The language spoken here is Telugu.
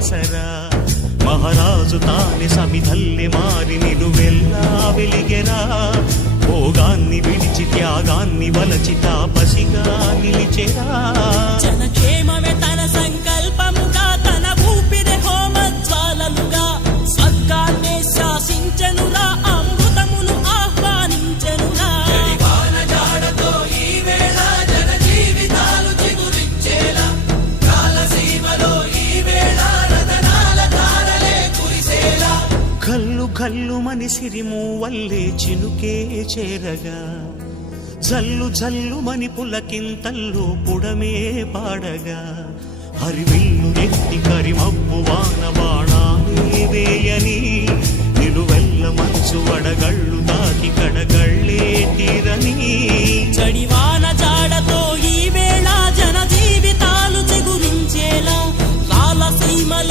ఆసరా మహారాజు తానే సమిధల్లె మారి నిలువెల్లా వెలిగెరా భోగాన్ని విడిచి త్యాగాన్ని వలచి తాపసిగా నిలిచెరా జనక్షేమమే తన సంకల్పముగా తన ఊపిరి హోమజ్వాలలుగా స్వర్గాన్నే శాసించెనురా అమృతమును ఆహ్వానించెనురా జాడతో ఈ వేళ జన జీవితాలు చిగురించేలా కాలసీమలో ఈ వేళ రతనాల ధారలే కురిసేలా కల్లు కల్లు మని సిరిము వల్లే చినుకే చేరగా జల్లు జల్లు మని పులకింతల్లు పుడమే పాడగా హరివిల్లు నెత్తి కరిమబ్బు వాన బాణాలే వేయని నిలువెల్ల మనసు వడగళ్ళు తాకి కడగళ్ళే తీరని జడివా